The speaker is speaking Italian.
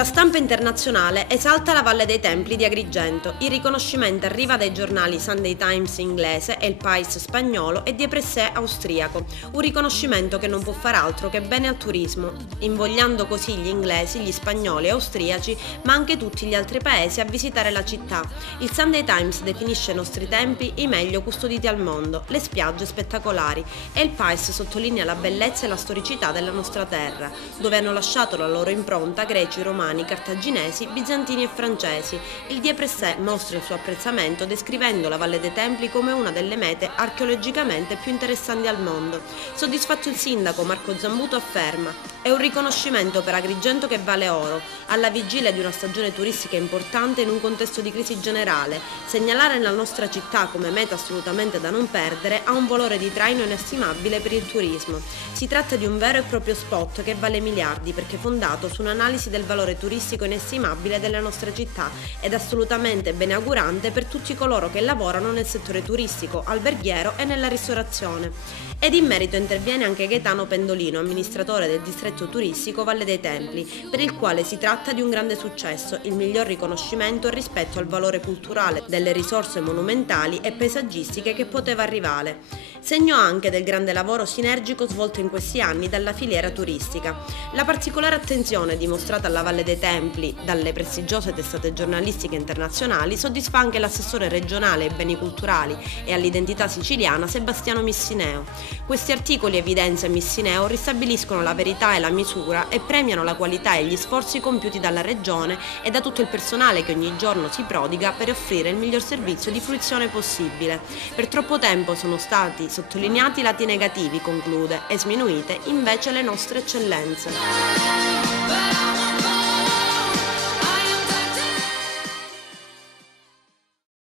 La stampa internazionale esalta la Valle dei Templi di Agrigento. Il riconoscimento arriva dai giornali Sunday Times inglese e il Pais spagnolo e Die Presse austriaco. Un riconoscimento che non può far altro che bene al turismo, invogliando così gli inglesi, gli spagnoli e austriaci, ma anche tutti gli altri paesi a visitare la città. Il Sunday Times definisce i nostri templi i meglio custoditi al mondo, le spiagge spettacolari, e il Pais sottolinea la bellezza e la storicità della nostra terra, dove hanno lasciato la loro impronta greci, romani, cartaginesi, bizantini e francesi. Il Die Presse mostra il suo apprezzamento descrivendo la Valle dei Templi come una delle mete archeologicamente più interessanti al mondo. Soddisfatto il sindaco Marco Zambuto afferma: è un riconoscimento per Agrigento che vale oro, alla vigilia di una stagione turistica importante in un contesto di crisi generale. Segnalare la nostra città come meta assolutamente da non perdere ha un valore di traino inestimabile per il turismo. Si tratta di un vero e proprio spot che vale miliardi perché fondato su un'analisi del valore turistico inestimabile delle nostre città ed assolutamente beneaugurante per tutti coloro che lavorano nel settore turistico, alberghiero e nella ristorazione. Ed in merito interviene anche Gaetano Pendolino, amministratore del distretto turistico Valle dei Templi, per il quale si tratta di un grande successo, il miglior riconoscimento rispetto al valore culturale delle risorse monumentali e paesaggistiche che poteva arrivare. Segno anche del grande lavoro sinergico svolto in questi anni dalla filiera turistica. La particolare attenzione dimostrata alla Valle dei Templi dalle prestigiose testate giornalistiche internazionali soddisfa anche l'assessore regionale ai beni culturali e all'identità siciliana Sebastiano Missineo. Questi articoli evidenzia Missineo ristabiliscono la verità e la misura e premiano la qualità e gli sforzi compiuti dalla regione e da tutto il personale che ogni giorno si prodiga per offrire il miglior servizio di fruizione possibile. Per troppo tempo sono stati sottolineati i lati negativi, conclude, e sminuite invece le nostre eccellenze.